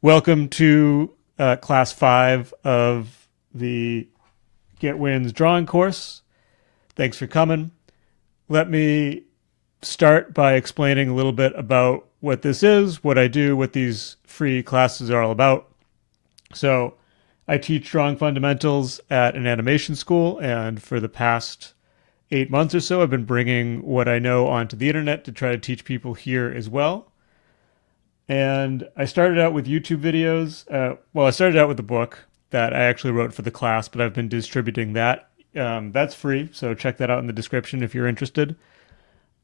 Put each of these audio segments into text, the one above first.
Welcome to class 5 of the Get Wins drawing course. Thanks for coming. Let me start by explaining a little bit about what this is, what I do, what these free classes are all about. So, I teach drawing fundamentals at an animation school, and for the past 8 months or so, I've been bringing what I know onto the internet to try to teach people here as well. And I started out with YouTube videos. I started out with a book that I actually wrote for the class, but I've been distributing that. That's free, so check that out in the description if you're interested.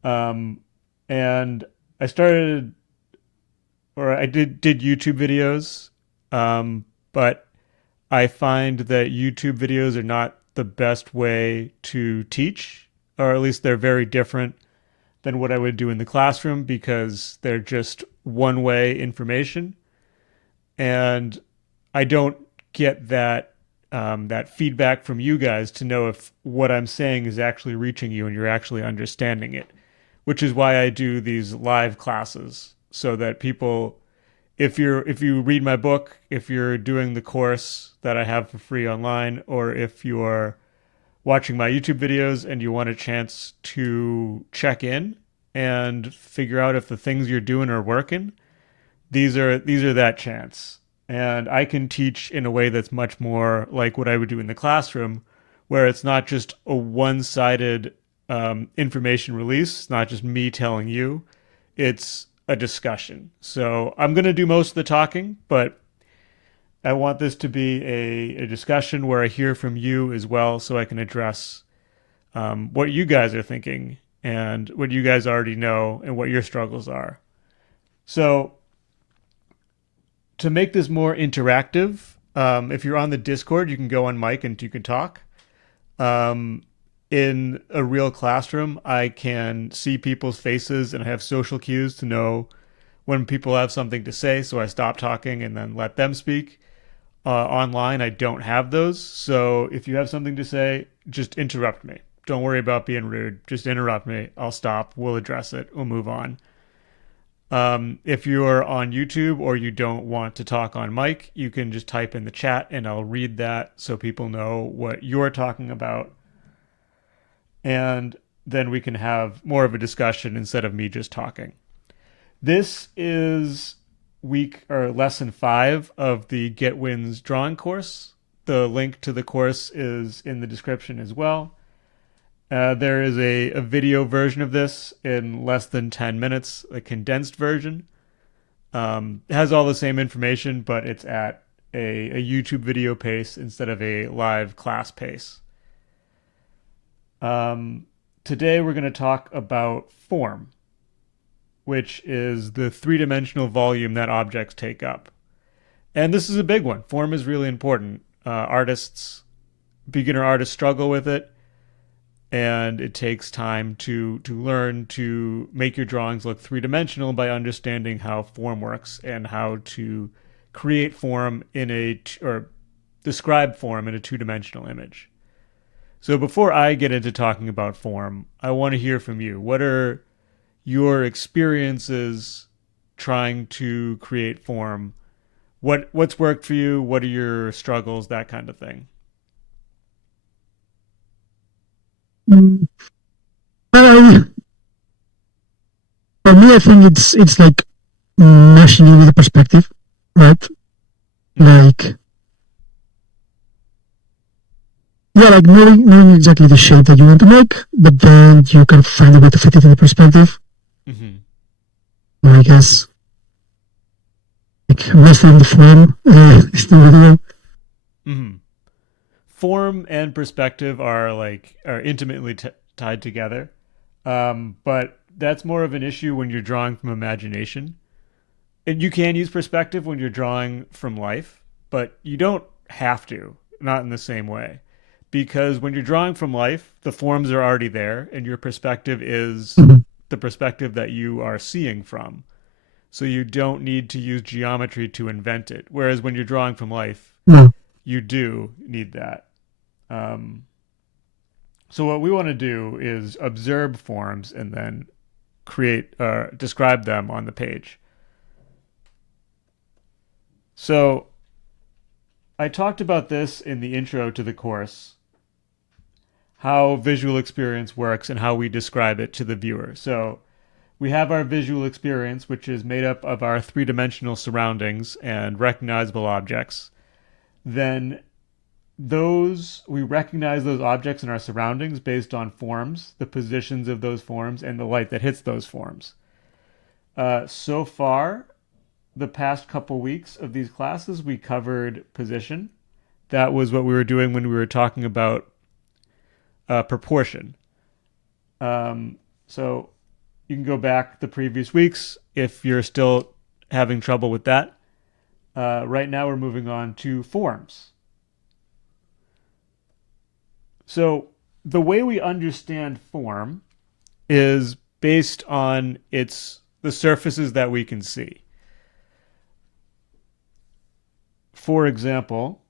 Um, and I started, or I did YouTube videos, but I find that YouTube videos are not the best way to teach, or at least they're very different than what I would do in the classroom because they're just one way information. And I don't get that feedback from you guys to know if what I'm saying is actually reaching you and you're actually understanding it, which is why I do these live classes so that people if you read my book, if you're doing the course that I have for free online, or if you're watching my YouTube videos and you want a chance to check in and figure out if the things you're doing are working, these are that chance. And I can teach in a way that's much more like what I would do in the classroom, where it's not just a one-sided information release. It's not just me telling you. It's a discussion. So I'm going to do most of the talking, but I want this to be a discussion where I hear from you as well so I can address what you guys are thinking and what you guys already know and what your struggles are. So, to make this more interactive, if you're on the Discord, you can go on mic and you can talk. Um, in a real classroom, I can see people's faces and I have social cues to know when people have something to say, so I stop talking and then let them speak. Online, I don't have those. So if you have something to say, just interrupt me. Don't worry about being rude. Just interrupt me. I'll stop. We'll address it. We'll move on. If you're on YouTube or you don't want to talk on mic, you can just type in the chat and I'll read that so people know what you're talking about. And then we can have more of a discussion instead of me just talking. This is week or lesson 5 of the Get Wins drawing course. The link to the course is in the description as well. There is a video version of this in less than 10 minutes, a condensed version. It has all the same information, but it's at a YouTube video pace instead of a live class pace. Today we're going to talk about form, which is the three-dimensional volume that objects take up. And this is a big one. Form is really important. Beginner artists struggle with it, and it takes time to learn to make your drawings look three-dimensional by understanding how form works and how to create form or describe form in a two-dimensional image. So before I get into talking about form, I want to hear from you. What are your experiences trying to create form? What's worked for you? What are your struggles? That kind of thing. Mm, I, for me, I think it's like meshing it with the perspective, right? Mm-hmm. Like yeah, like knowing exactly the shape that you want to make, but then you can find a way to fit it in the perspective. Mm-hmm. I guess like mastering the form is the video. Mm-hmm. Form and perspective are intimately tied together, but that's more of an issue when you're drawing from imagination. And you can use perspective when you're drawing from life, but you don't have to, not in the same way. Because when you're drawing from life, the forms are already there, and your perspective is Mm-hmm. the perspective that you are seeing from. So you don't need to use geometry to invent it. Whereas when you're drawing from life, Yeah. you do need that. Um, so what we want to do is observe forms and then describe them on the page. So I talked about this in the intro to the course, how visual experience works and how we describe it to the viewer. So we have our visual experience, which is made up of our three-dimensional surroundings and recognizable objects. Then we recognize those objects in our surroundings based on forms, the positions of those forms, and the light that hits those forms. So far, the past couple weeks of these classes, we covered position. That was what we were doing when we were talking about proportion. So you can go back the previous weeks if you're still having trouble with that. Right now, we're moving on to forms. So the way we understand form is based on the surfaces that we can see. For example,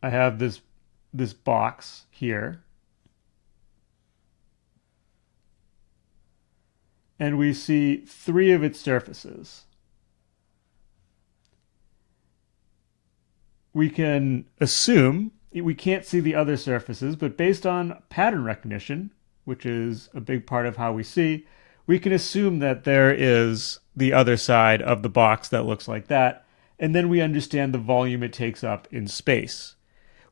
I have this box here, and we see three of its surfaces. We can assume we can't see the other surfaces, but based on pattern recognition, which is a big part of how we see, we can assume that there is the other side of the box that looks like that, and then we understand the volume it takes up in space.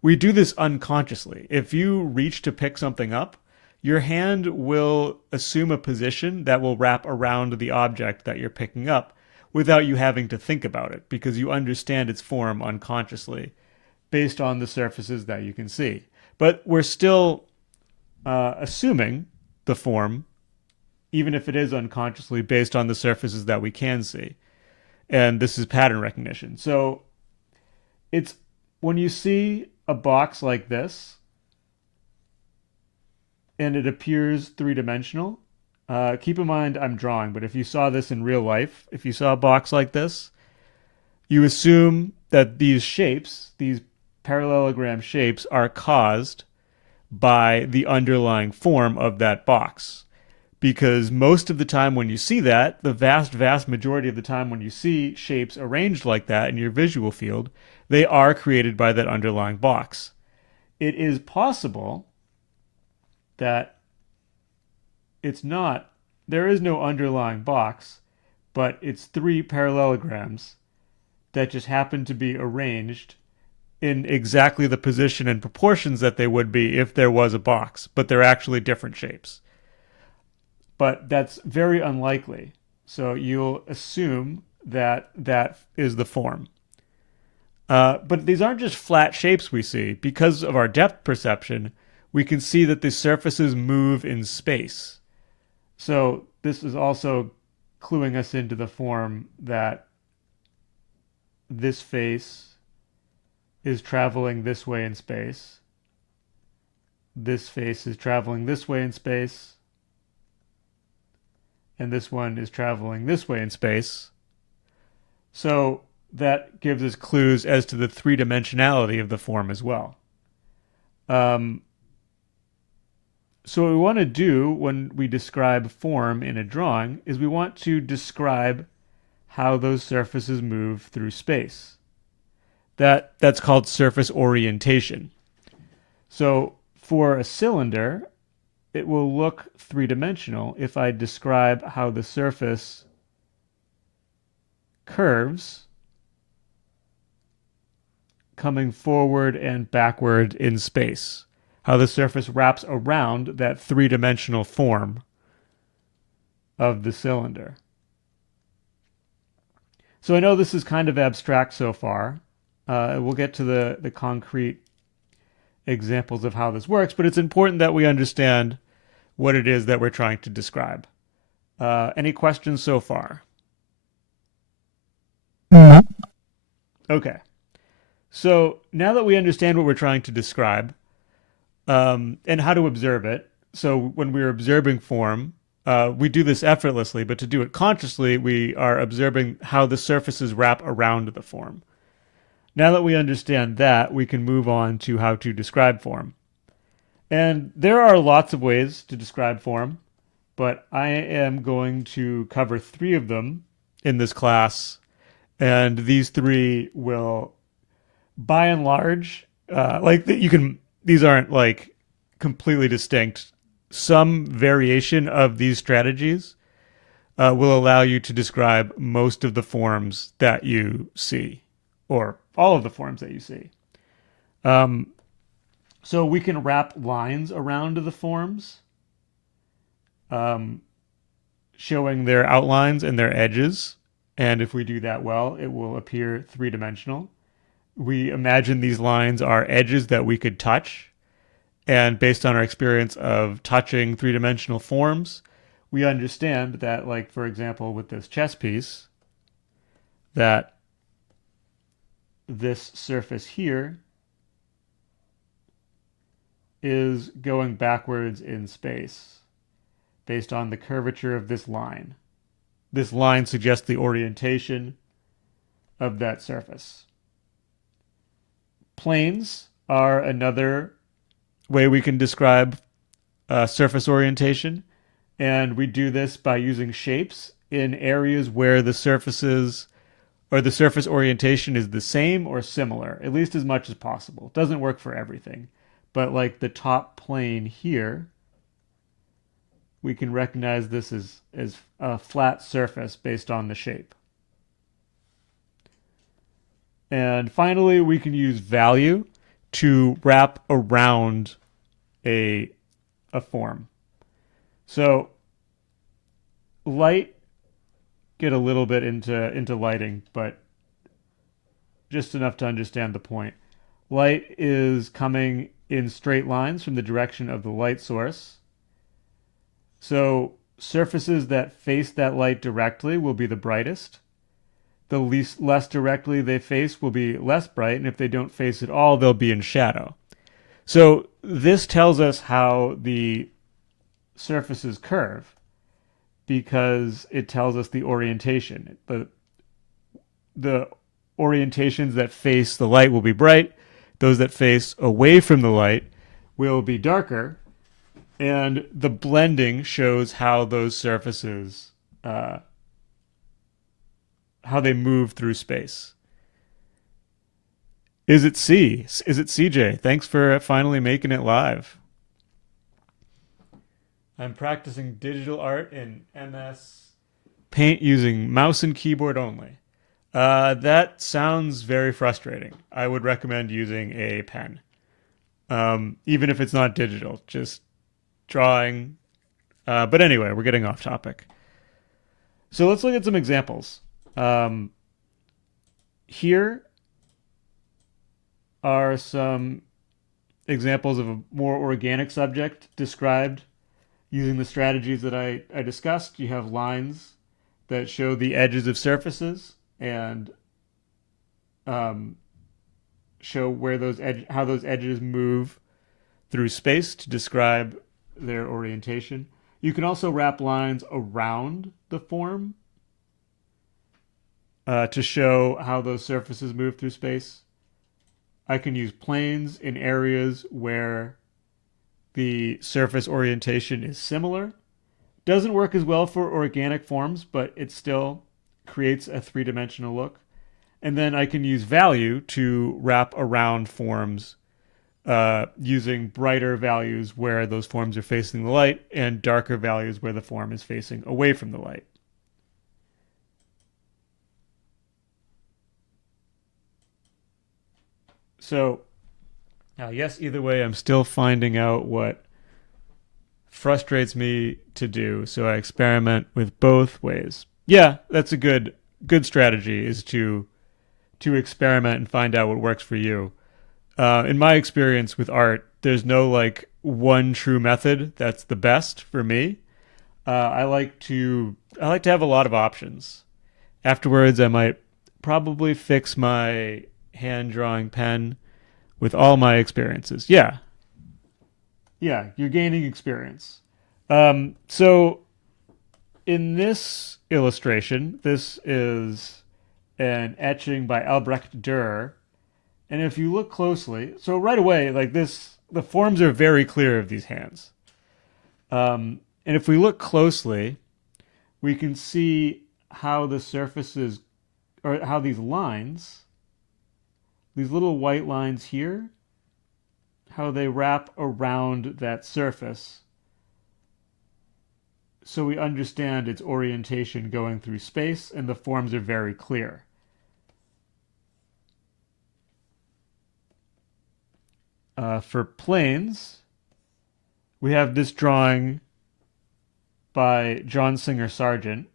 We do this unconsciously. If you reach to pick something up, your hand will assume a position that will wrap around the object that you're picking up without you having to think about it, because you understand its form unconsciously based on the surfaces that you can see. But we're still assuming the form, even if it is unconsciously, based on the surfaces that we can see. And this is pattern recognition. So it's when you see a box like this and it appears three-dimensional, keep in mind I'm drawing, but if you saw this in real life, if you saw a box like this, you assume that these shapes, these parallelogram shapes, are caused by the underlying form of that box. Because most of the time when you see that, the vast majority of the time when you see shapes arranged like that in your visual field, they are created by that underlying box. It is possible that there is no underlying box, but it's three parallelograms that just happen to be arranged in exactly the position and proportions that they would be if there was a box, but they're actually different shapes. But that's very unlikely. So you'll assume that that is the form. But these aren't just flat shapes we see. Because of our depth perception, we can see that the surfaces move in space. So this is also cluing us into the form that this face is traveling this way in space. This face is traveling this way in space. And this one is traveling this way in space. So that gives us clues as to the three-dimensionality of the form as well. So what we want to do when we describe form in a drawing is we want to describe how those surfaces move through space. That's called surface orientation. So for a cylinder, it will look three-dimensional if I describe how the surface curves coming forward and backward in space. How the surface wraps around that three-dimensional form of the cylinder. So I know this is kind of abstract so far. We'll get to the concrete examples of how this works, but it's important that we understand what it is that we're trying to describe. Any questions so far? Okay. So now that we understand what we're trying to describe and how to observe it, so when we're observing form, we do this effortlessly, but to do it consciously, we are observing how the surfaces wrap around the form. Now that we understand that, we can move on to how to describe form. And there are lots of ways to describe form, but I am going to cover three of them in this class, And these three will, by and large, you can, these aren't like completely distinct. Some variation of these strategies will allow you to describe most of the forms that you see, or all of the forms that you see. Um, so we can wrap lines around the forms, um, showing their outlines and their edges. And if we do that well, it will appear three-dimensional. We imagine these lines are edges that we could touch. And based on our experience of touching three-dimensional forms, we understand that, like, for example, with this chess piece, that this surface here is going backwards in space based on the curvature of this line. This line suggests the orientation of that surface. Planes are another way we can describe surface orientation, and we do this by using shapes in areas where the surfaces or the surface orientation is the same or similar, at least as much as possible. It doesn't work for everything, but like the top plane here, we can recognize this as a flat surface based on the shape. And finally, we can use value to wrap around a form. So light, get a little bit into lighting, but just enough to understand the point. Light is coming in straight lines from the direction of the light source. So surfaces that face that light directly will be the brightest. The less directly they face will be less bright, and if they don't face at all, they'll be in shadow. So this tells us how the surfaces curve because it tells us the orientation. The orientations that face the light will be bright. Those that face away from the light will be darker. And the blending shows how those surfaces, how they move through space. Is it C? Is it CJ? Thanks for finally making it live. I'm practicing digital art in MS Paint using mouse and keyboard only. That sounds very frustrating. I would recommend using a pen. Even if it's not digital, just drawing. But anyway, we're getting off topic. So let's look at some examples. Here are some examples of a more organic subject described using the strategies that I discussed. You have lines that show the edges of surfaces and show where how those edges move through space to describe their orientation. You can also wrap lines around the form to show how those surfaces move through space. I can use planes in areas where the surface orientation is similar. Doesn't work as well for organic forms, but it still creates a three-dimensional look. And then I can use value to wrap around forms using brighter values where those forms are facing the light and darker values where the form is facing away from the light. So, yes, either way, I'm still finding out what frustrates me to do, so I experiment with both ways. Yeah, that's a good strategy, is to experiment and find out what works for you. In my experience with art, there's no like one true method that's the best for me. I like to have a lot of options. Afterwards, I might probably fix my hand drawing pen with all my experiences. Yeah, you're gaining experience. So in this illustration, this is an etching by Albrecht Dürer. And if you look closely, so right away, like this, the forms are very clear of these hands. And if we look closely, we can see how the surfaces or how these lines, these little white lines here, how they wrap around that surface so we understand its orientation going through space, and the forms are very clear. For planes, we have this drawing by John Singer Sargent,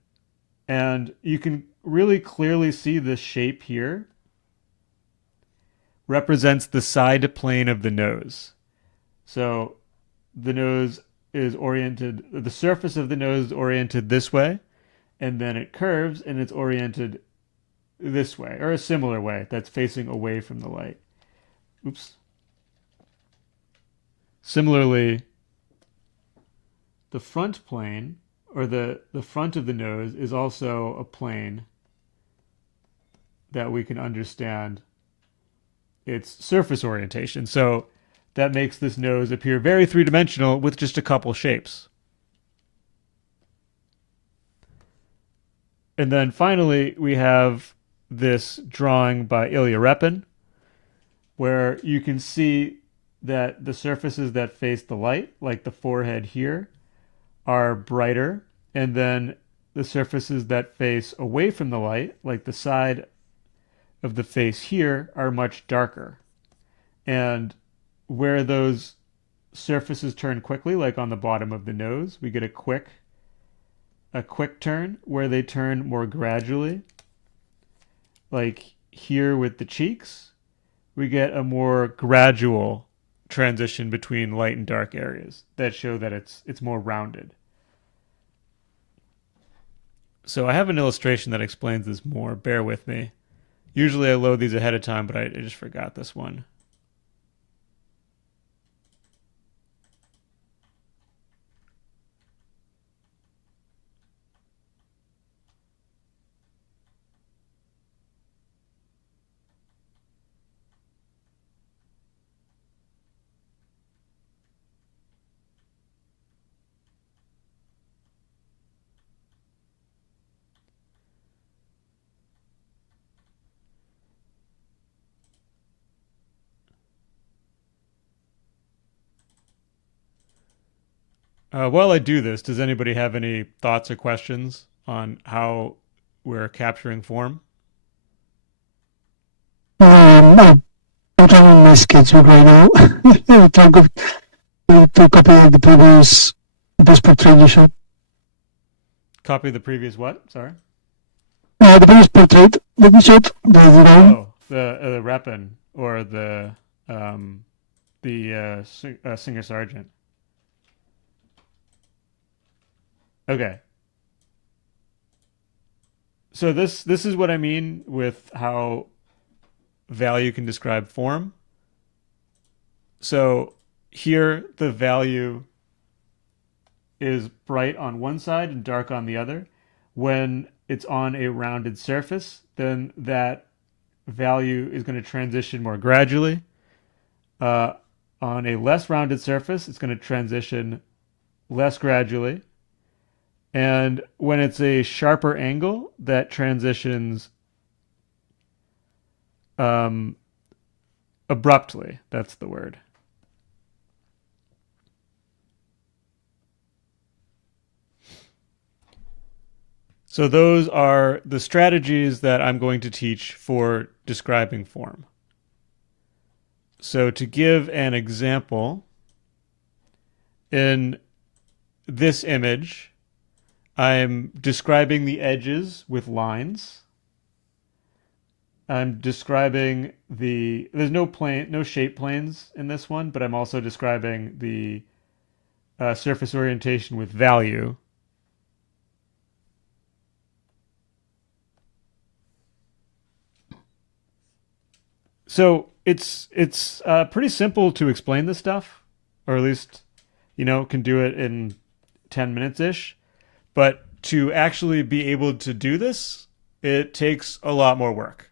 and you can really clearly see this shape here represents the side plane of the nose. So the nose is oriented, the surface of the nose is oriented this way, and then it curves and it's oriented this way, or a similar way that's facing away from the light. Oops. Similarly, the front plane, or the front of the nose, is also a plane that we can understand its surface orientation. So that makes this nose appear very three-dimensional with just a couple shapes. And then finally, we have this drawing by Ilya Repin, where you can see that the surfaces that face the light, like the forehead here, are brighter, and then the surfaces that face away from the light, like the side of the face here, are much darker. And where those surfaces turn quickly, like on the bottom of the nose, we get a quick turn. Where they turn more gradually, like here with the cheeks, we get a more gradual transition between light and dark areas that show that it's more rounded. So I have an illustration that explains this more. Bear with me. Usually I load these ahead of time, but I just forgot this one. While I do this, does anybody have any thoughts or questions on how we're capturing form? No, I'm trying my schedule right now. I'm trying to copy the previous portrait you showed. Copy the previous what? Sorry. The previous portrait that you showed, the drawing. Oh, the Repin, or the Singer Sargent. Okay. So this is what I mean with how value can describe form. So here the value is bright on one side and dark on the other. When it's on a rounded surface, then that value is going to transition more gradually. On a less rounded surface, it's going to transition less gradually. And when it's a sharper angle, that transitions abruptly. That's the word. So those are the strategies that I'm going to teach for describing form. So to give an example, in this image, I'm describing the edges with lines. I'm describing there's no shape planes in this one, but I'm also describing the surface orientation with value. So it's pretty simple to explain this stuff, or at least, can do it in 10 minutes-ish. But to actually be able to do this, it takes a lot more work.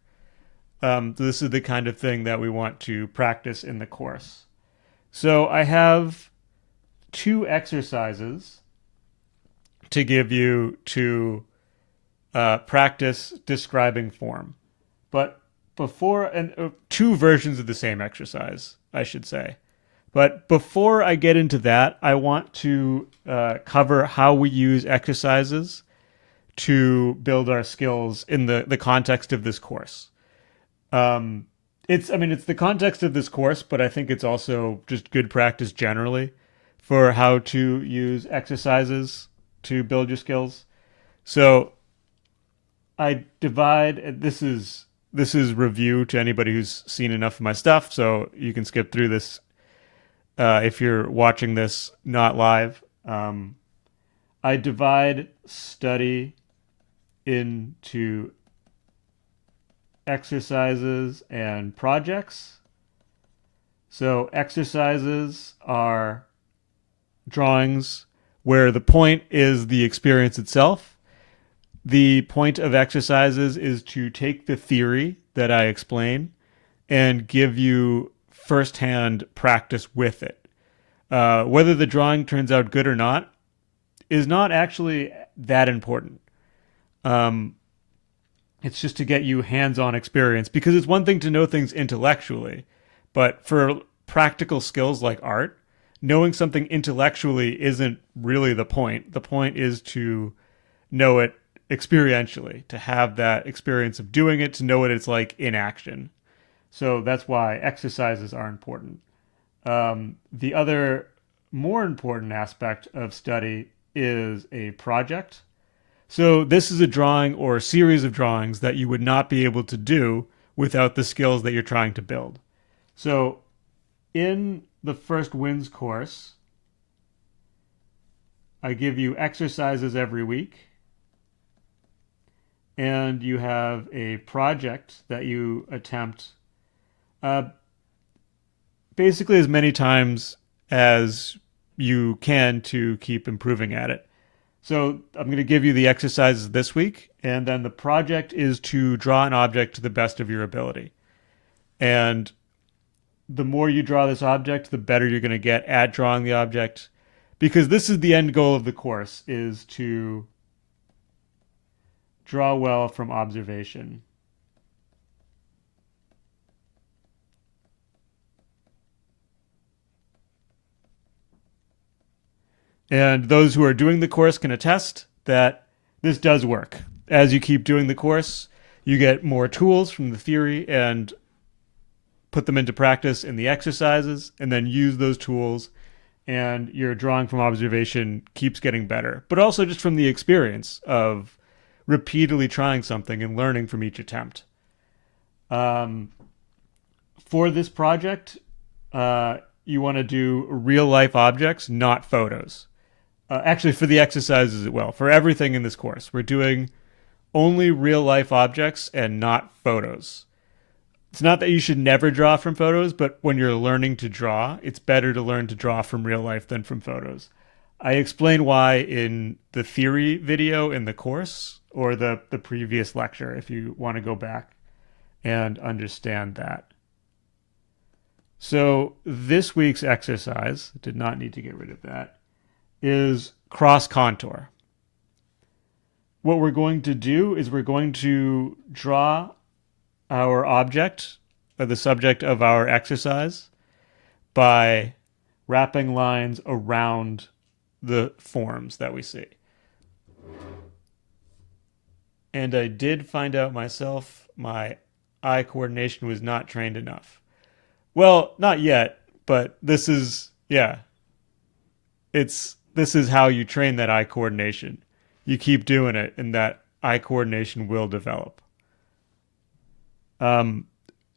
This is the kind of thing that we want to practice in the course. So I have 2 exercises to give you to practice describing form. But before, and two versions of the same exercise, I should say. But before I get into that, I want to cover how we use exercises to build our skills in the context of this course. Um, it's the context of this course, but I think it's also just good practice generally for how to use exercises to build your skills. So I divide. This is review to anybody who's seen enough of my stuff, so you can skip through this if you're watching this not live. I divide study into exercises and projects. So exercises are drawings where the point is the experience itself. The point of exercises is to take the theory that I explain and give you firsthand practice with it. Whether the drawing turns out good or not is not actually that important. It's just to get you hands-on experience, because it's one thing to know things intellectually, but for practical skills like art, knowing something intellectually isn't really the point. The point is to know it experientially, to have that experience of doing it, to know what it's like in action. So that's why exercises are important. The other more important aspect of study is a project. So this is a drawing or a series of drawings that you would not be able to do without the skills that you're trying to build. So in the first WINS course, I give you exercises every week, and you have a project that you attempt basically as many times as you can to keep improving at it. So I'm going to give you the exercises this week, and then the project is to draw an object to the best of your ability. And the more you draw this object, the better you're going to get at drawing the object, because this is the end goal of the course, is to draw well from observation. And those who are doing the course can attest that this does work. As you keep doing the course, you get more tools from the theory and put them into practice in the exercises, and then use those tools, and your drawing from observation keeps getting better. But also just from the experience of repeatedly trying something and learning from each attempt. For this project, you want to do real life objects, not photos. Actually, for the exercises as well. For everything in this course, we're doing only real life objects and not photos. It's not that you should never draw from photos, but when you're learning to draw, it's better to learn to draw from real life than from photos. I explain why in the theory video in the course, or the previous lecture, if you want to go back and understand that. So this week's exercise, did not need to get rid of that, is cross contour. What we're going to do is we're going to draw our object, or the subject of our exercise, by wrapping lines around the forms that we see. And I did find out myself my eye coordination was not trained enough. Well, not yet, but this is how you train that eye coordination. You keep doing it, and that eye coordination will develop.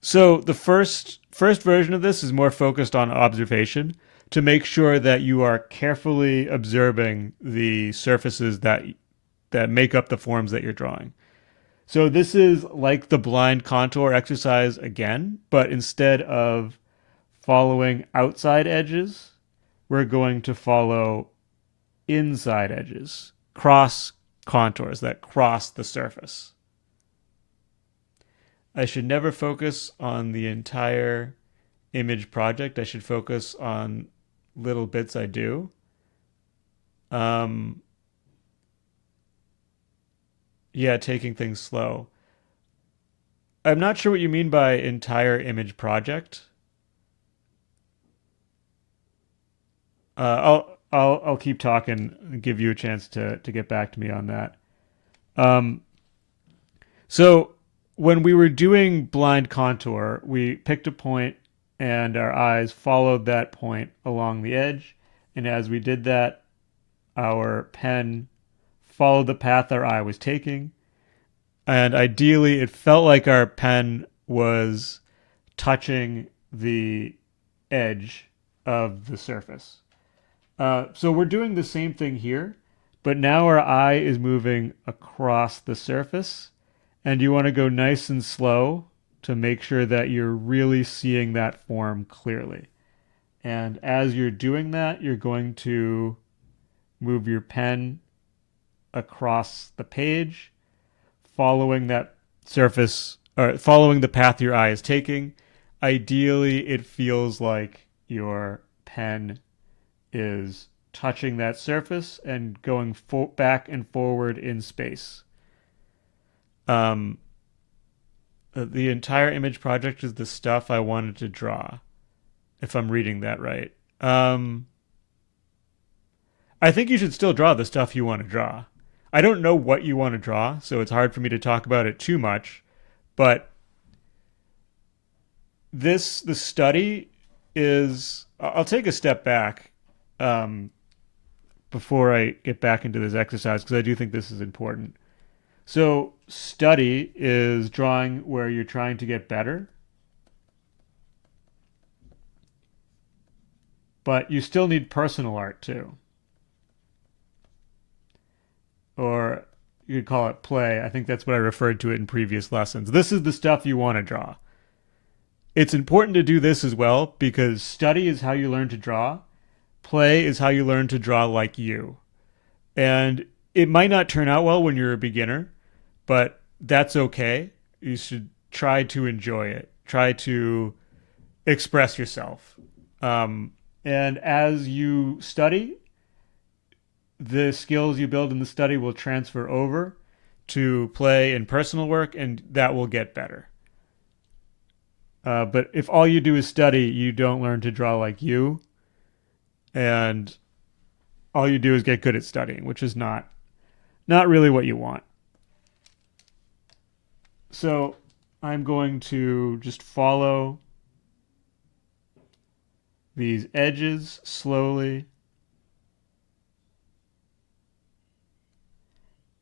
So the first version of this is more focused on observation, to make sure that you are carefully observing the surfaces that make up the forms that you're drawing. So this is like the blind contour exercise again, but instead of following outside edges, we're going to follow inside edges, cross contours that cross the surface. I should never focus on the entire image project. I should focus on little bits I do. Yeah, taking things slow. I'm not sure what you mean by entire image project. I'll keep talking and give you a chance to get back to me on that. Um, so when we were doing blind contour, we picked a point and our eyes followed that point along the edge. And as we did that, our pen followed the path our eye was taking. And ideally, it felt like our pen was touching the edge of the surface. So we're doing the same thing here, but now our eye is moving across the surface, and you want to go nice and slow to make sure that you're really seeing that form clearly. And as you're doing that, you're going to move your pen across the page, following that surface or following the path your eye is taking. Ideally, it feels like your pen is touching that surface and going back and forward in space. Um, the entire image project is the stuff I wanted to draw, if I'm reading that right. I think you should still draw the stuff you want to draw. I don't know what you want to draw, so it's hard for me to talk about it too much. But the study is. I'll take a step back um, before I get back into this exercise because I do think this is important. So, study is drawing where you're trying to get better, but you still need personal art too. Or you could call it play. I think that's what I referred to it in previous lessons. This is the stuff you want to draw. It's important to do this as well because study is how you learn to draw. Play is how you learn to draw like you. And it might not turn out well when you're a beginner, but that's okay. You should try to enjoy it. Try to express yourself. And as you study, the skills you build in the study will transfer over to play and personal work, and that will get better. But if all you do is study, you don't learn to draw like you, and all you do is get good at studying, which is not really what you want. So I'm going to just follow these edges slowly.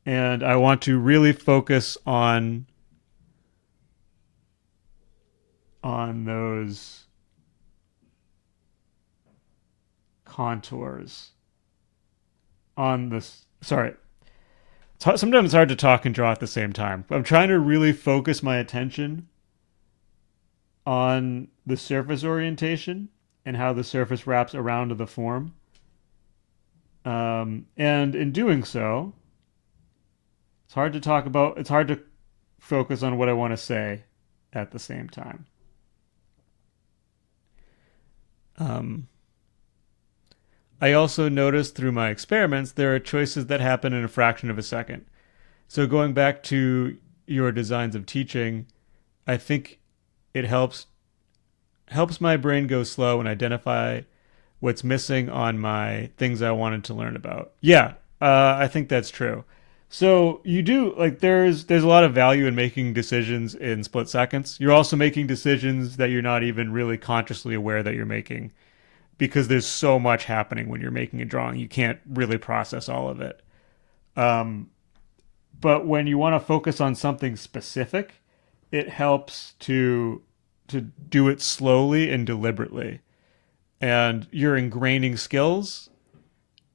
And I want to really focus on those contours on this. Sorry. Sometimes it's hard to talk and draw at the same time. I'm trying to really focus my attention on the surface orientation and how the surface wraps around to the form. And in doing so, it's hard to talk about, it's hard to focus on what I want to say at the same time. I also noticed through my experiments there are choices that happen in a fraction of a second. So going back to your designs of teaching, I think it helps my brain go slow and identify what's missing on my things I wanted to learn about. Yeah, I think that's true. So you do like there's a lot of value in making decisions in split seconds. You're also making decisions that you're not even really consciously aware that you're making because there's so much happening when you're making a drawing. You can't really process all of it. But when you want to focus on something specific, it helps to do it slowly and deliberately. And you're ingraining skills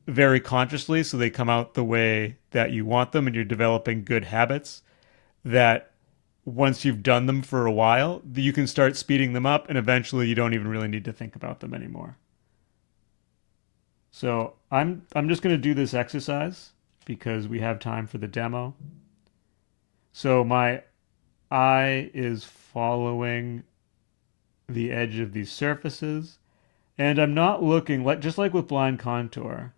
very consciously so they come out the way that you want them, and you're developing good habits that once you've done them for a while, you can start speeding them up, and eventually you don't even really need to think about them anymore. So I'm just going to do this exercise because we have time for the demo. So my eye is following the edge of these surfaces, and I'm not looking, just like with blind contour,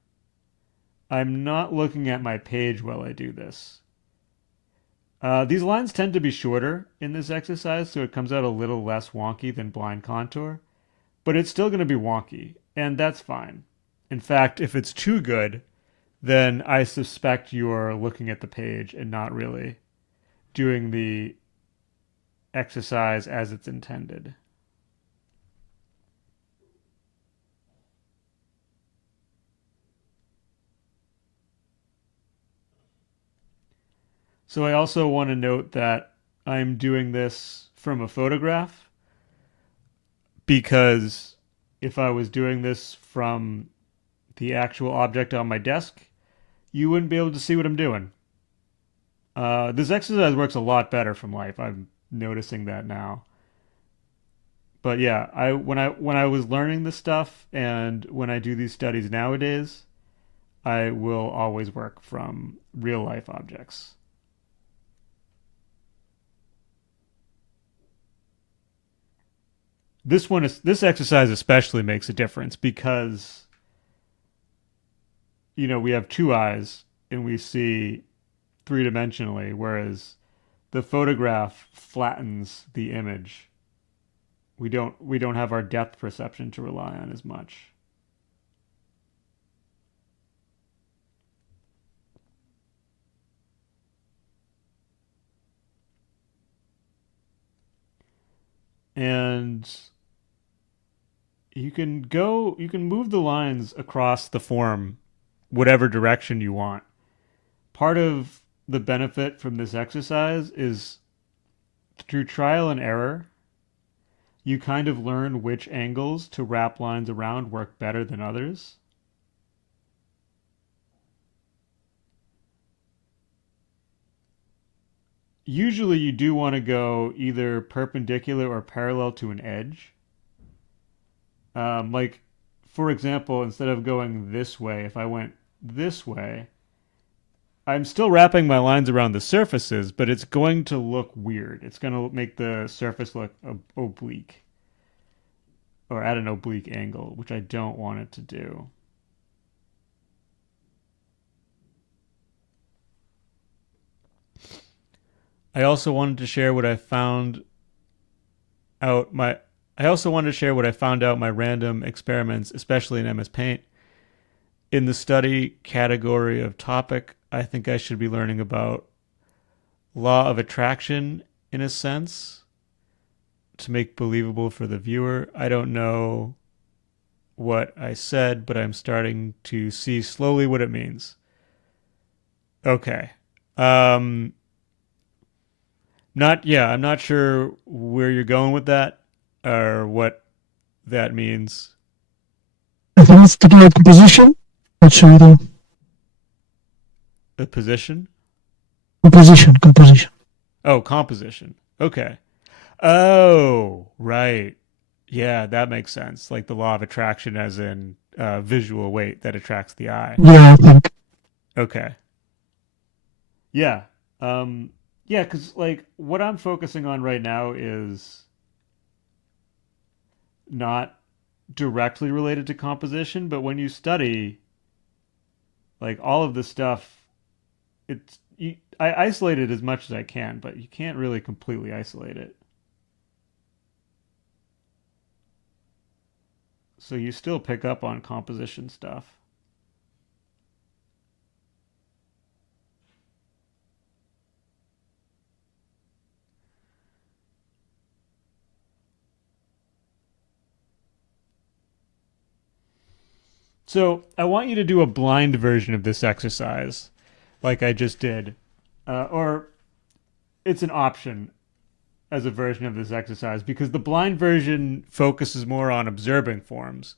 I'm not looking at my page while I do this. These lines tend to be shorter in this exercise, so it comes out a little less wonky than blind contour, but it's still going to be wonky, and that's fine. In fact, if it's too good, then I suspect you're looking at the page and not really doing the exercise as it's intended. So I also want to note that I'm doing this from a photograph because if I was doing this from the actual object on my desk, you wouldn't be able to see what I'm doing. This exercise works a lot better from life. I'm noticing that now. But yeah, I when I was learning this stuff and when I do these studies nowadays, I will always work from real life objects. This exercise especially makes a difference because we have two eyes and we see three-dimensionally, whereas the photograph flattens the image. We don't have our depth perception to rely on as much. And you can move the lines across the form whatever direction you want. Part of the benefit from this exercise is through trial and error, you kind of learn which angles to wrap lines around work better than others. Usually you do want to go either perpendicular or parallel to an edge. Like, for example, instead of going this way, if I went this way, I'm still wrapping my lines around the surfaces, but it's going to look weird. It's going to make the surface look oblique or at an oblique angle, which I don't want it to do. I also wanted to share what I found out my I also wanted to share what I found out my random experiments, especially in MS Paint. In the study category of topic, I think I should be learning about law of attraction in a sense to make believable for the viewer. I don't know what I said, but I'm starting to see slowly what it means. Okay. Um not yeah, I'm not sure where you're going with that or what that means. I think it's talking about composition. Not sure though. The position? Composition. Oh, composition. Okay. Oh, right. Yeah, that makes sense. Like the law of attraction, as in visual weight that attracts the eye. Yeah, I think. Okay. Yeah. Um, yeah, because like what I'm focusing on right now is not directly related to composition, but when you study like all of this stuff, I isolate it as much as I can, but you can't really completely isolate it. So you still pick up on composition stuff. So I want you to do a blind version of this exercise, like I just did, or it's an option as a version of this exercise because the blind version focuses more on observing forms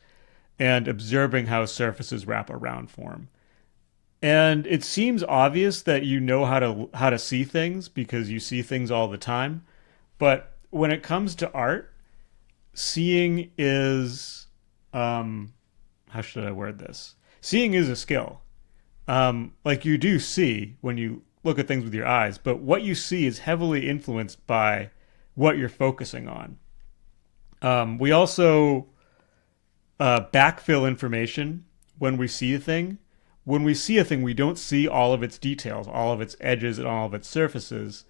and observing how surfaces wrap around form. And it seems obvious that you know how to see things because you see things all the time. But when it comes to art, seeing is how should I word this? Seeing is a skill. Like you do see when you look at things with your eyes, but what you see is heavily influenced by what you're focusing on. We also backfill information when we see a thing. When we see a thing, we don't see all of its details, all of its edges, and all of its surfaces.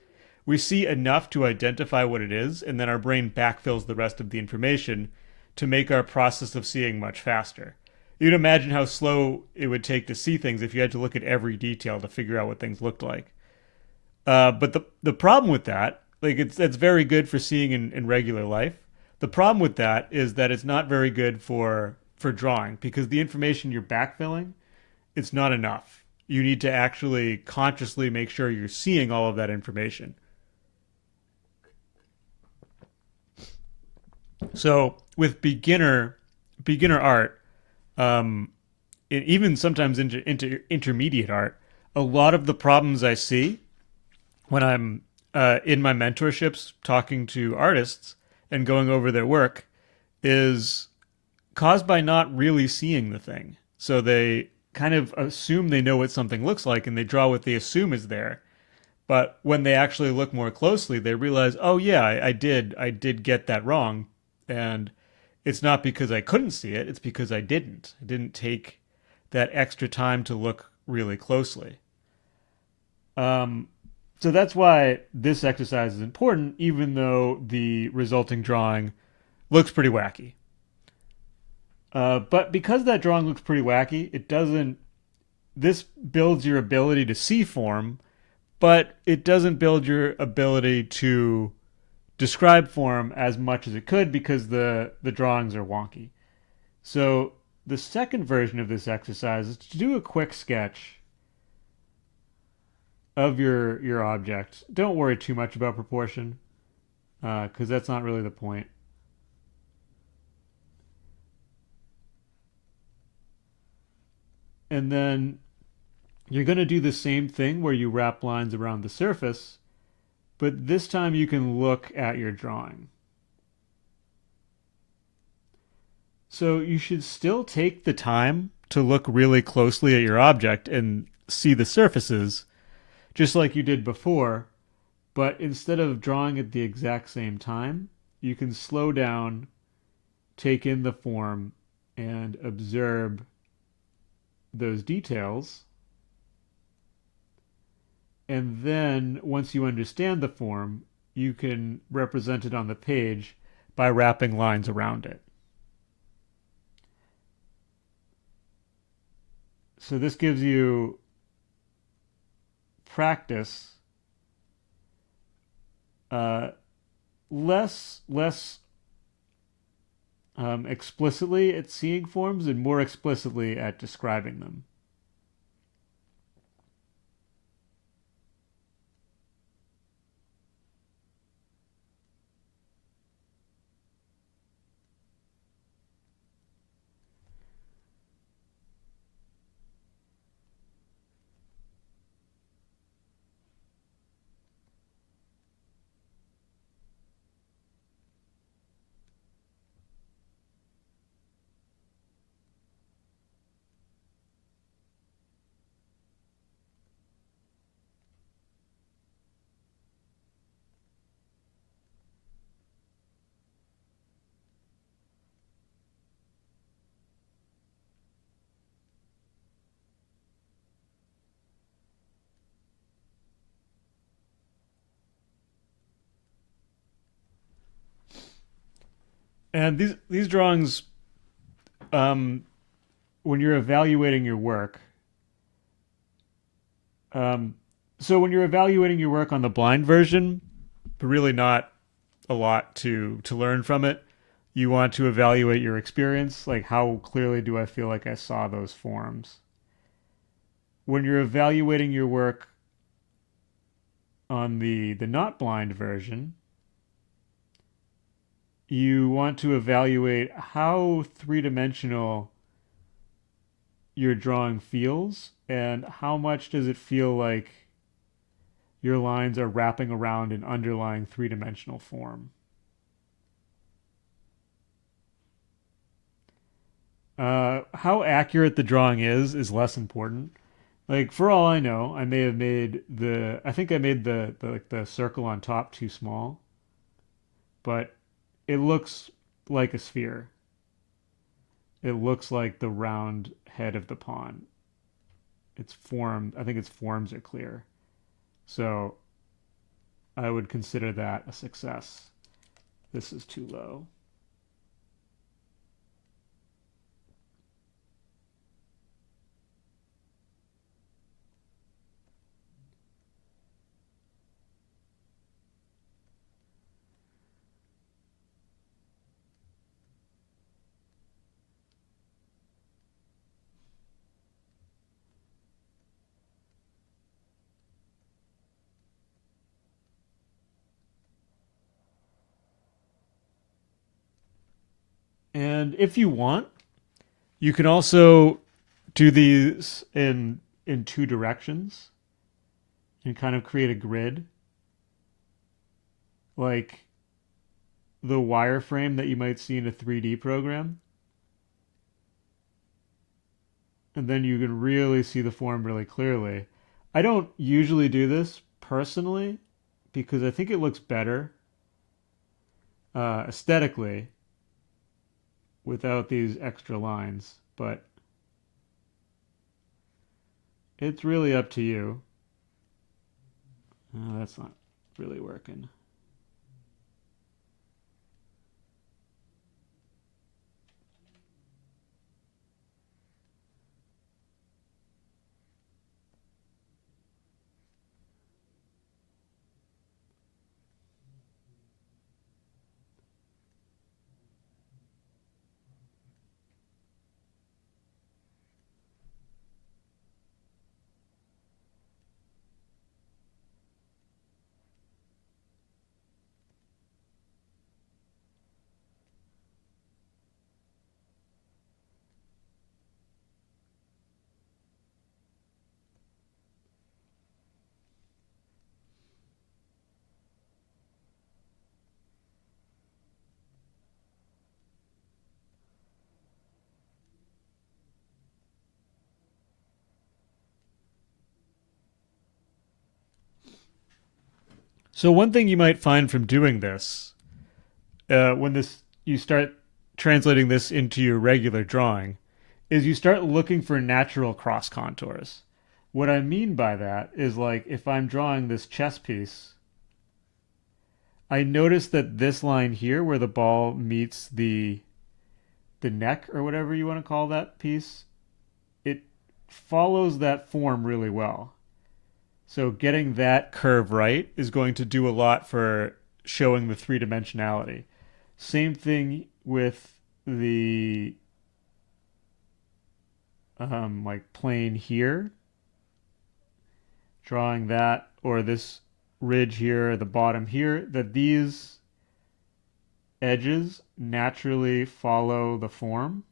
We see enough to identify what it is, and then our brain backfills the rest of the information to make our process of seeing much faster. You'd imagine how slow it would take to see things if you had to look at every detail to figure out what things looked like. But the problem with that, like it's very good for seeing in regular life. The problem with that is that it's not very good for drawing because the information you're backfilling, it's not enough. You need to actually consciously make sure you're seeing all of that information. So with beginner art, um, even sometimes into intermediate art, a lot of the problems I see when I'm in my mentorships talking to artists and going over their work is caused by not really seeing the thing. So they kind of assume they know what something looks like and they draw what they assume is there. But when they actually look more closely, they realize, oh yeah, I did get that wrong, and it's not because I couldn't see it; it's because I didn't. I didn't take that extra time to look really closely. Um, so that's why this exercise is important, even though the resulting drawing looks pretty wacky. But because that drawing looks pretty wacky, it doesn't. This builds your ability to see form, but it doesn't build your ability to describe form as much as it could because the drawings are wonky. So the second version of this exercise is to do a quick sketch of your object. Don't worry too much about proportion because that's not really the point. And then you're going to do the same thing where you wrap lines around the surface, but this time you can look at your drawing. So you should still take the time to look really closely at your object and see the surfaces, just like you did before, but instead of drawing at the exact same time, you can slow down, take in the form, and observe those details. And then once you understand the form, you can represent it on the page by wrapping lines around it. So this gives you practice, uh, less explicitly at seeing forms and more explicitly at describing them. And these drawings, um, when you're evaluating your work, um, so when you're evaluating your work on the blind version, but really not a lot to learn from it. You want to evaluate your experience, like how clearly do I feel like I saw those forms. When you're evaluating your work on the not blind version, you want to evaluate how three-dimensional your drawing feels and how much does it feel like your lines are wrapping around an underlying three-dimensional form. How accurate the drawing is less important. Like for all I know, I may have made the I think I made the like the circle on top too small, but it looks like a sphere. It looks like the round head of the pawn. Its form, I think its forms are clear. So I would consider that a success. This is too low. And if you want, you can also do these in two directions and kind of create a grid like the wireframe that you might see in a 3D program. And then you can really see the form really clearly. I don't usually do this personally because I think it looks better aesthetically without these extra lines, but it's really up to you. Oh, that's not really working. So one thing you might find from doing this, when this you start translating this into your regular drawing, is you start looking for natural cross contours. What I mean by that is like if I'm drawing this chess piece, I notice that this line here where the ball meets the neck or whatever you want to call that piece, it follows that form really well. So getting that curve right is going to do a lot for showing the three dimensionality. Same thing with the like plane here, drawing that, or this ridge here, the bottom here, that these edges naturally follow the form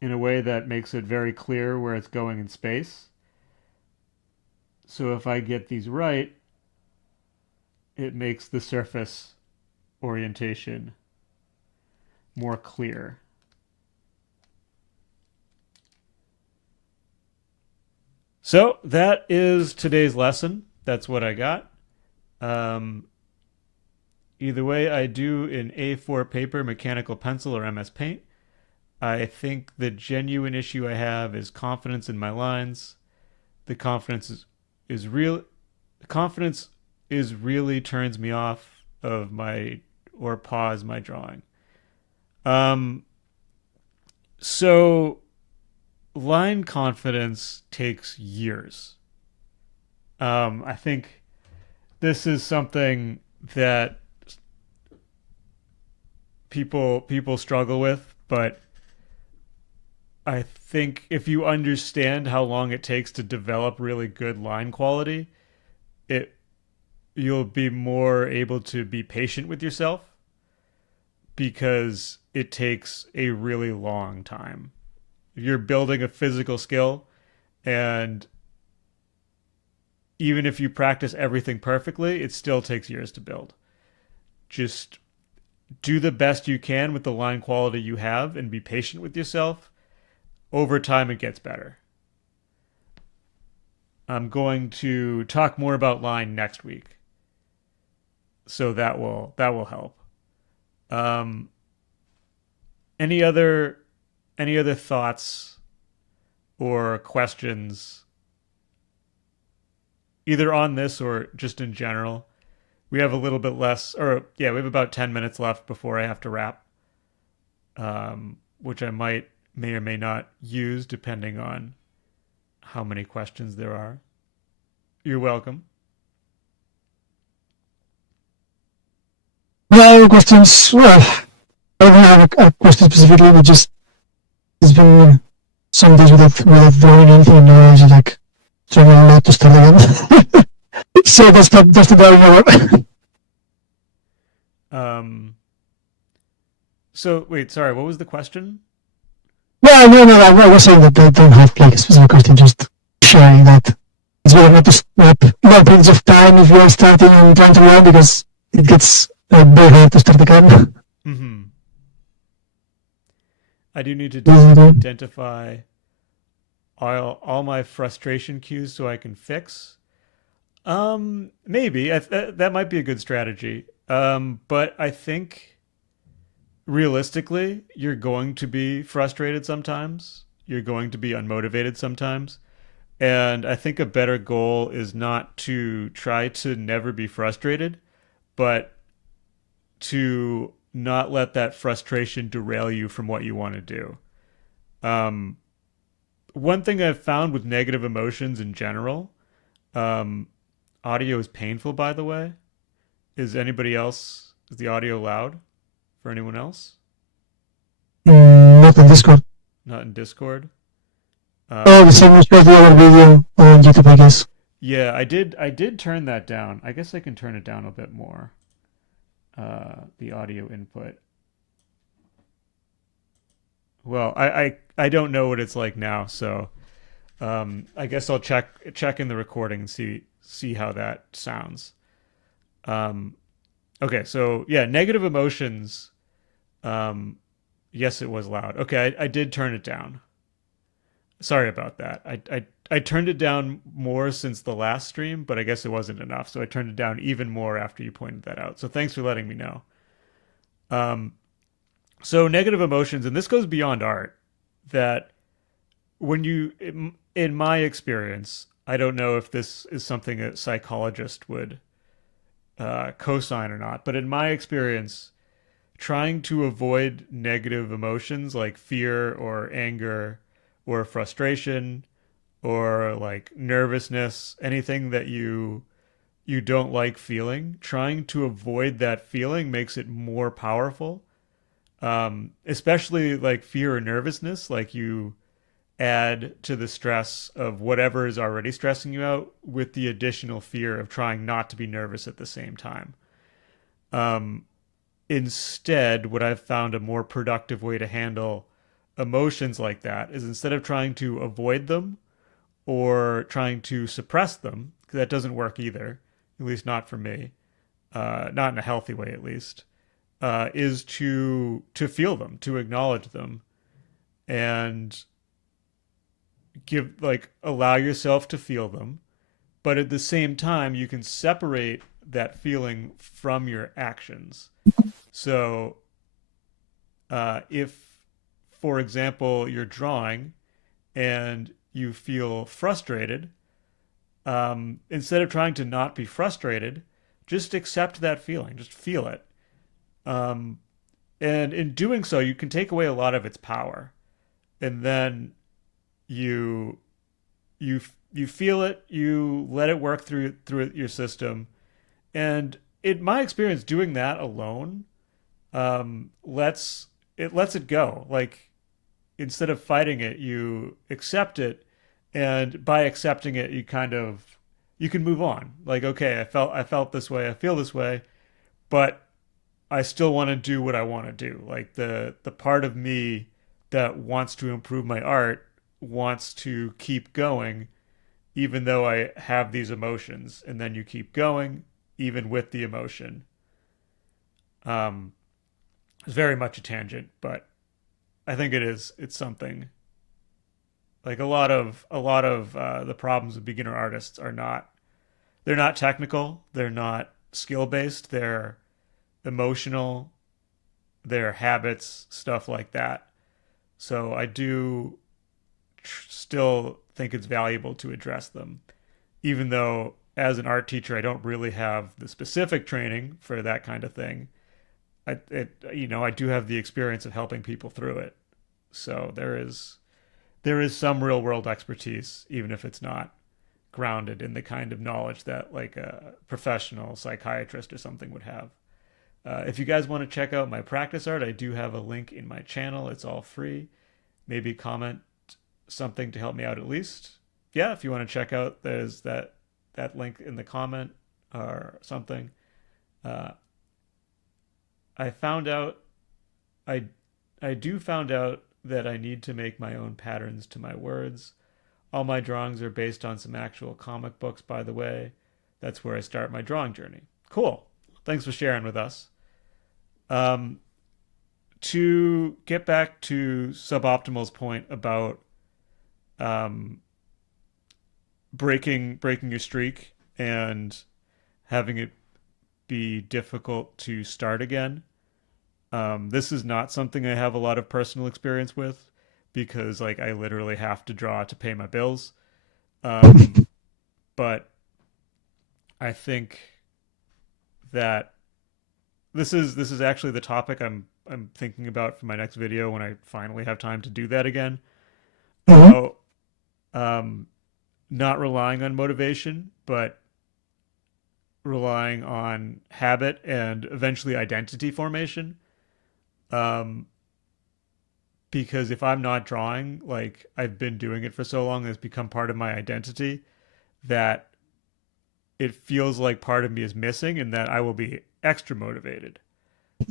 in a way that makes it very clear where it's going in space. So if I get these right, it makes the surface orientation more clear. So that is today's lesson. That's what I got. Um, Either way, I do in A4 paper, mechanical pencil, or MS Paint. I think the genuine issue I have is confidence in my lines. The confidence is real. Confidence is really turns me off of my or pause my drawing. Um, so line confidence takes years. I think this is something that people struggle with, but I think if you understand how long it takes to develop really good line quality, it you'll be more able to be patient with yourself because it takes a really long time. You're building a physical skill, and even if you practice everything perfectly, it still takes years to build. Just do the best you can with the line quality you have and be patient with yourself. Over time, it gets better. I'm going to talk more about line next week, so that will help. Um, any other thoughts or questions, either on this or just in general? We have a little bit less, or yeah, we have about 10 minutes left before I have to wrap, which I may or may not use depending on how many questions there are. You're welcome. No questions. Well, I don't have a question specifically, but just it's been some days without drawing anything, and now I'm just like trying not to start again. So that's the value. Um, so wait, sorry, what was the question? No. I was saying that I don't have like a specific question, just sharing that it's better not to not periods of time if you're starting and trying to learn because it gets very hard to start again. Mm-hmm. I do need to Mhm. identify all my frustration cues so I can fix. Maybe that might be a good strategy. But I think realistically, you're going to be frustrated sometimes. You're going to be unmotivated sometimes. And I think a better goal is not to try to never be frustrated, but to not let that frustration derail you from what you want to do. Um, One thing I've found with negative emotions in general, um, audio is painful, by the way. Is the audio loud for anyone else? Not on Discord. Not in Discord. Oh, the same Cool. as the other video on YouTube, I guess. Yeah, I did turn that down. I guess I can turn it down a bit more. The audio input. Well, I don't know what it's like now, so I guess I'll check in the recording and see how that sounds. Um, okay, so yeah, negative emotions. Um, yes, it was loud. Okay, I did turn it down. Sorry about that. I turned it down more since the last stream, but I guess it wasn't enough, so I turned it down even more after you pointed that out. So thanks for letting me know. Um, so negative emotions, and this goes beyond art. That when you, in my experience, I don't know if this is something a psychologist would co-sign or not, but in my experience, trying to avoid negative emotions like fear or anger or frustration or like nervousness, anything that you don't like feeling, trying to avoid that feeling makes it more powerful. Especially like fear or nervousness, like you add to the stress of whatever is already stressing you out with the additional fear of trying not to be nervous at the same time. Um, Instead, what I've found a more productive way to handle emotions like that is instead of trying to avoid them or trying to suppress them, because that doesn't work either, at least not for me, not in a healthy way at least, is to feel them, to acknowledge them, and give like allow yourself to feel them, but at the same time you can separate that feeling from your actions. So if, for example, you're drawing and you feel frustrated, instead of trying to not be frustrated, just accept that feeling, just feel it. Um, and in doing so, you can take away a lot of its power. And then you you you feel it, you let it work through your system, and in my experience, doing that alone lets it go. Like instead of fighting it, you accept it, and by accepting it, you can move on. Like okay, I felt this way, I feel this way, but I still want to do what I want to do. Like the part of me that wants to improve my art wants to keep going even though I have these emotions, and then you keep going even with the emotion. Um, it's very much a tangent, but I think it's something like a lot of the problems of beginner artists are not they're not technical, they're not skill based, they're emotional, they're habits, stuff like that. So I do still think it's valuable to address them, even though as an art teacher, I don't really have the specific training for that kind of thing. I do have the experience of helping people through it. So there is some real world expertise, even if it's not grounded in the kind of knowledge that like a professional psychiatrist or something would have. If you guys want to check out my practice art, I do have a link in my channel. It's all free. Maybe comment something to help me out at least. Yeah, if you want to check out, there's that link in the comment or something. Uh, I found out I I do found out that I need to make my own patterns to my words. All my drawings are based on some actual comic books, by the way. That's where I start my drawing journey. Cool. Thanks for sharing with us. Um, to get back to Suboptimal's point about um, breaking your streak and having it be difficult to start again. This is not something I have a lot of personal experience with because like I literally have to draw to pay my bills. But I think that this is actually the topic I'm thinking about for my next video when I finally have time to do that again. Mhm. So, um, not relying on motivation, but relying on habit and eventually identity formation. Um, because if I'm not drawing, like I've been doing it for so long, it's become part of my identity that it feels like part of me is missing and that I will be extra motivated.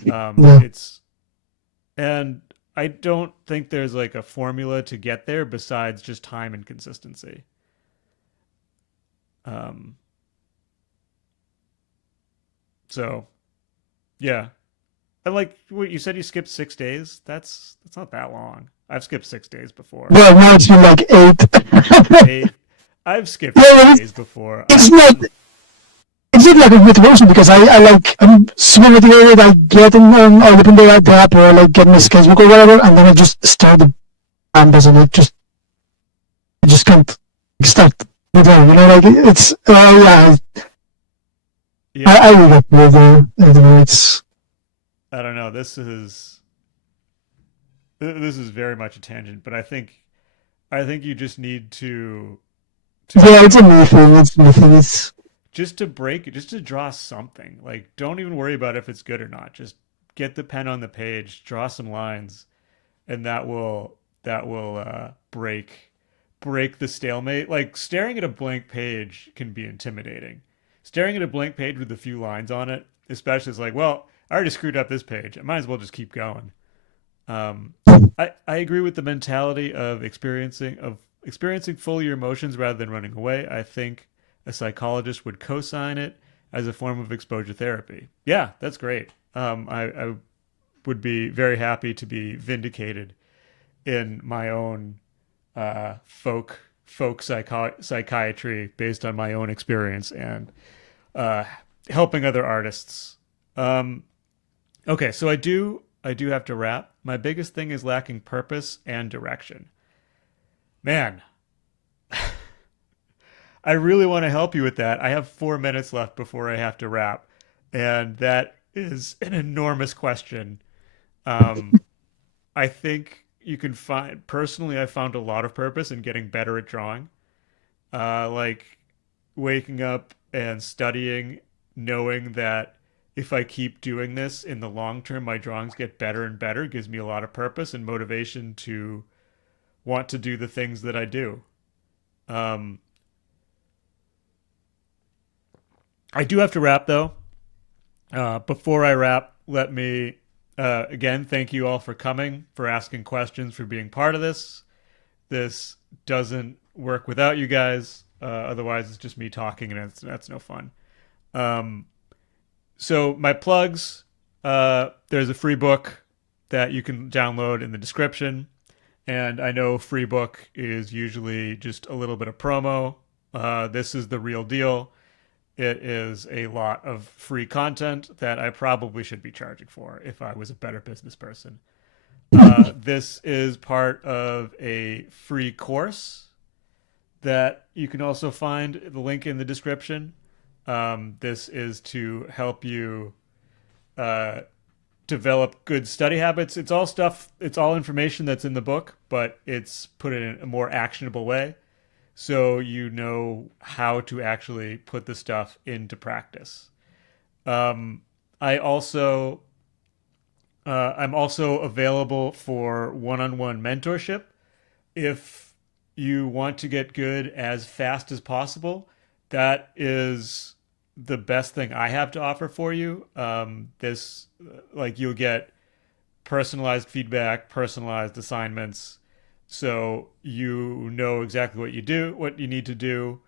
Yeah. It's and I don't think there's like a formula to get there besides just time and consistency. Um, so yeah, and like what you said, you skipped 6 days. That's not that long. I've skipped 6 days before. Well, now it's been like 8. Eight. I've skipped Yeah, eight but days before. it's not. It's not like a motivation because I like I'm super motivated. I get in I open the app or like get my sketchbook or whatever, and then I just start the canvas and I just can't start the drawing. You know, like it's yeah. Yeah, I will get bored there. I don't know. It's I don't know. This is very much a tangent, but I think you just need yeah, it's a to me thing. It's me thing. It's just to break it, just to draw something. Like don't even worry about if it's good or not. Just get the pen on the page, draw some lines, and that will break the stalemate. Like staring at a blank page can be intimidating. Staring at a blank page with a few lines on it, especially is like, well, I already screwed up this page. I might as well just keep going. Um, I agree with the mentality of experiencing fully your emotions rather than running away. I think a psychologist would co-sign it as a form of exposure therapy. Yeah, that's great. I would be very happy to be vindicated in my own folk psychiatry based on my own experience and uh, helping other artists. Um, okay, so I do have to wrap. My biggest thing is lacking purpose and direction. Man, I really want to help you with that. I have 4 minutes left before I have to wrap, and that is an enormous question. Um, I think you can find personally. I found a lot of purpose in getting better at drawing. Like waking up and studying, knowing that if I keep doing this in the long term, my drawings get better and better, gives me a lot of purpose and motivation to want to do the things that I do. Um, I do have to wrap though. Before I wrap, let me again thank you all for coming, for asking questions, for being part of this. This doesn't work without you guys. Otherwise, it's just me talking, and that's no fun. Um, so my plugs. There's a free book that you can download in the description, and I know free book is usually just a little bit of promo. This is the real deal. It is a lot of free content that I probably should be charging for if I was a better business person. This is part of a free course that you can also find the link in the description. This is to help you uh, develop good study habits. It's all stuff, it's all information that's in the book, but it's put in a more actionable way. So you know how to actually put the stuff into practice. Um, I also I'm also available for one-on-one mentorship if you want to get good as fast as possible. That is the best thing I have to offer for you. This like you'll get personalized feedback, personalized assignments, so you know exactly what you do, what you need to do,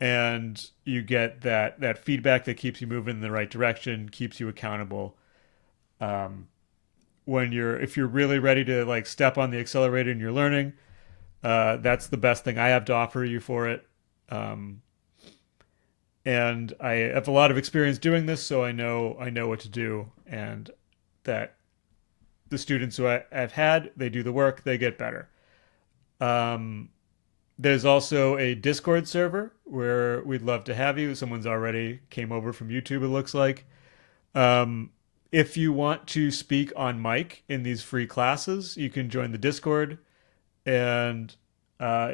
and you get that feedback that keeps you moving in the right direction, keeps you accountable. Um, when you're if you're really ready to like step on the accelerator in your learning, that's the best thing I have to offer you for it. Um, and I have a lot of experience doing this, so I know what to do, and that the students who I've had, they do the work, they get better. Um, there's also a Discord server where we'd love to have you. Someone's already came over from YouTube, it looks like. Um, if you want to speak on mic in these free classes, you can join the Discord, and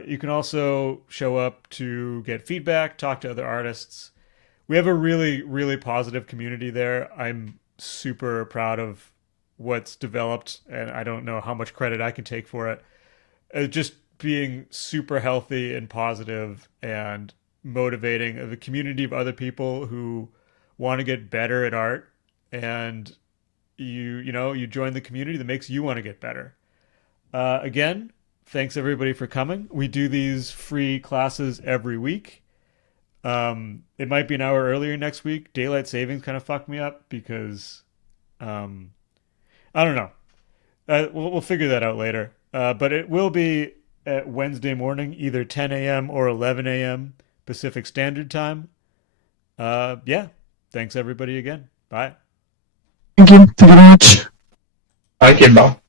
you can also show up to get feedback, talk to other artists. We have a really, really positive community there. I'm super proud of what's developed, and I don't know how much credit I can take for it. Just being super healthy and positive and motivating of a community of other people who want to get better at art, and you join the community that makes you want to get better. Again, thanks everybody for coming. We do these free classes every week. It might be an hour earlier next week. Daylight savings kind of fucked me up because um, I don't know. We'll figure that out later. But it will be at Wednesday morning, either 10 a.m. or 11 a.m. Pacific Standard Time. Yeah. Thanks everybody again. Bye. Thank you very much. Hi, Kimbo.